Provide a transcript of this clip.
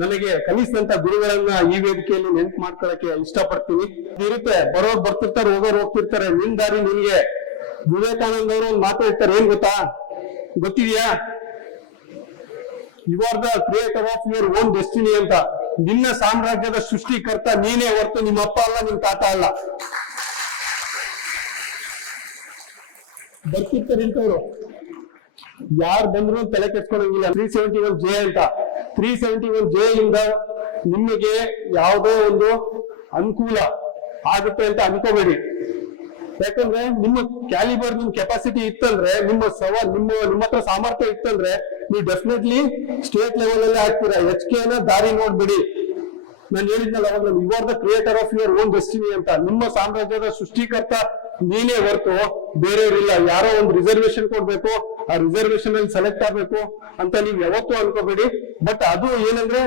ನನಗೆ ಕಲಿಸಿದಂತ ಗುರುಗಳನ್ನ ಈ ವೇದಿಕೆಯಲ್ಲಿ ನೆನ್ಪು ಮಾಡ್ಕೊಳಕ್ಕೆ ಇಷ್ಟಪಡ್ತೀನಿ. ಇರುತ್ತೆ ಬರೋರ್ ಬರ್ತಿರ್ತಾರೆ, ಹೋಗೋರು ಹೋಗ್ತಿರ್ತಾರೆ. ನಿನ್ ದಾರಿ ನಿನ್ಗೆ ವಿವೇಕಾನಂದ ಅವರು ಒಂದು ಮಾತು ಹೇಳ್ತಾರೆ, ಏನ್ ಗೊತ್ತಾ? ಗೊತ್ತಿದ್ಯಾ? You are the creator of your own destiny ಅಂತ. ನಿನ್ನ ಸಾಮ್ರಾಜ್ಯದ ಸೃಷ್ಟಿಕರ್ತ ನೀನೇ ಹೊರತು ನಿಮ್ಮ ಅಪ್ಪ ಅಲ್ಲ, ನಿಮ್ ತಾತ ಅಲ್ಲ. ಬರ್ತಿರ್ತಾರೆ ಇಂಥವ್ರು. ಯಾರು ಬಂದ್ರು ತಲೆ ಕೆಡ್ಸ್ಕೊಳಂಗಿಲ್ಲ. ತ್ರೀ ಸೆವೆಂಟಿ ಒನ್ ಅಂತ. ತ್ರೀ ಸೆವೆಂಟಿ ಒನ್ ಜೆ ಇಂದ ನಿಮಗೆ ಯಾವುದೋ ಒಂದು ಅನುಕೂಲ ಆಗುತ್ತೆ ಅಂತ ಅನ್ಕೋಬೇಡಿ. ಯಾಕಂದ್ರೆ ನಿಮ್ಮ ಕ್ಯಾಲಿಬರ್ ನಿಮ್ ಕೆಪಾಸಿಟಿ ಇತ್ತಂದ್ರೆ, ನಿಮ್ಮ ಸವ, ನಿಮ್ಮ ನಿಮ್ಮ ಹತ್ರ ಸಾಮರ್ಥ್ಯ ಇತ್ತಂದ್ರೆ, ನೀವು ಡೆಫಿನೆಟ್ಲಿ ಸ್ಟೇಟ್ ಲೆವೆಲ್ ಅಲ್ಲಿ ಆಗ್ತೀರಾ ಎಚ್ ಕೆ ನ ದಾರಿ ನೋಡ್ಬಿಡಿ. ನಾನು ಹೇಳಿದ್ನಲ್ಲ, ಅವಾಗ you are the creator of your own destiny ಅಂತ. ನಿಮ್ಮ ಸಾಮ್ರಾಜ್ಯದ ಸೃಷ್ಟಿಕರ್ತ ನೀನೇ ಹೊರತು ಬೇರೆಯವರಿಲ್ಲ. ಯಾರೋ ಒಂದು ರಿಸರ್ವೇಶನ್ ಕೊಡ್ಬೇಕು, ಆ ರಿಸರ್ವೇಶನ್ ಅಲ್ಲಿ ಸೆಲೆಕ್ಟ್ ಆಗ್ಬೇಕು ಅಂತ ನೀವು ಯಾವತ್ತೂ ಅನ್ಕೋಬೇಡಿ. ಬಟ್ ಅದು ಏನಂದ್ರೆ